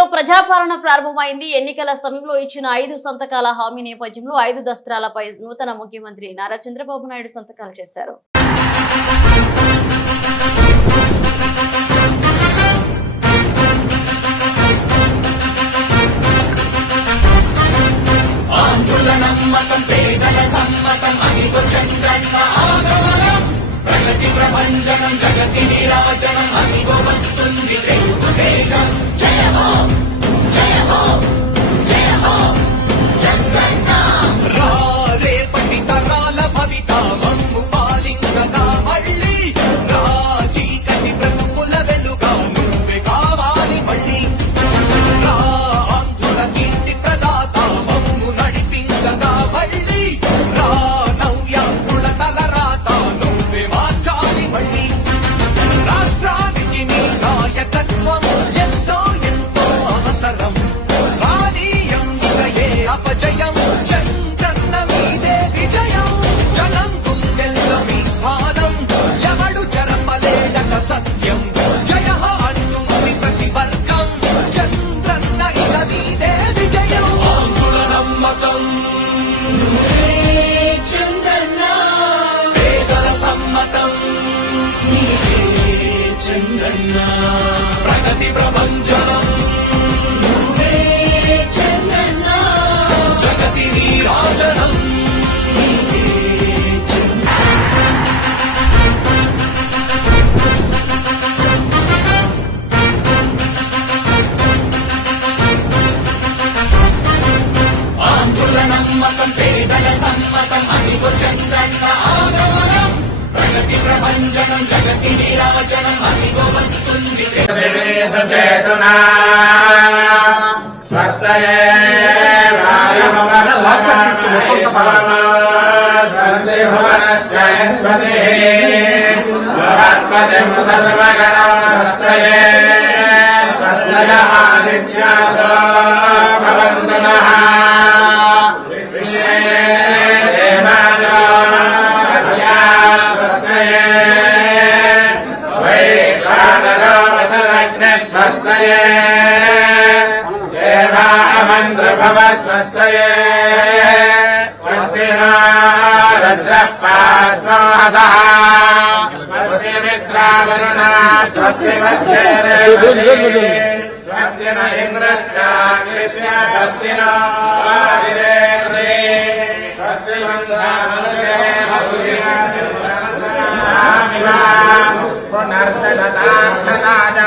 ఏపీలో ప్రజాపాలన ప్రారంభమైంది. ఎన్నికల సమయంలో ఇచ్చిన 5 సంతకాల హామీ నేపథ్యంలో 5 దస్త్రాలపై నూతన ముఖ్యమంత్రి నారా చంద్రబాబు నాయుడు సంతకాలు చేశారు. ప్రగతి ప్రభంజనం జగతి నీరాజనం అదిగో వస్తుంది తెలుగు తేజం. జయ హో జయ హో జయ హో చంద్రన్న రేపటి తరాల భవిత మమ్ము పాలించగా మళ్ళీ చీకటి బ్రతుకుల వెలుగా నువ్వే కావాలి మళ్ళీ ఆంధ్రుల కీర్తి ప్రదాత మమ్ము నడిపించగా మళ్ళీ నవ్యాంధ్రుల తలరాత నువ్వే మార్చాలి మళ్ళీ రాష్ట్రానికి నీ నాయకత్వం ఎంతో ఎంతో అవసరం. రానీయం ఇక ఏ అపజయం చంద్రన్న మీదే విజయం. జనం గుండెల్లో మీ స్థానం ఎవడు జరపలేడట సత్యం. జయ అంటుంది ప్రతి వర్గం చంద్రన్న ఇక మీదే విజయం. ఆంధ్రుల నమ్మకం చంద్రన్న పేదల సమ్మతం చంద్రన్న ప్రగతి ప్రభంజనం చంద్రన్న జగతి నీరాజనం. ఆంధ్రుల నమ్మకం పేదల సమ్మతం అదిగో చంద్రన్న ఆగమనం. ప్రగతి ప్రభంజనం జగతి నీరాజనం అదిగో వస్తుంది సచేతనా స్వస్తయే స్వస్తి భువనస్పతి బృహస్పతిం సర్వగణం స్వస్తయే స్వస్తయ ఆదిత్యాసో భవంతు నః స్వస్తయే దేవా అమంత్రభవ స్వస్తయే స్వస్తి రుద్రః పాద్మోహసః స్వస్తి మిత్రావరుణా స్వస్తి మధ్యేరేవతి స్వస్తి న ఇంద్రశ్చాగ్నిశ్చ స్వస్తి నో ఆదిదేవతే స్వస్తి మంత్రామనుషే సూర్యః పునర్దదార్థనాద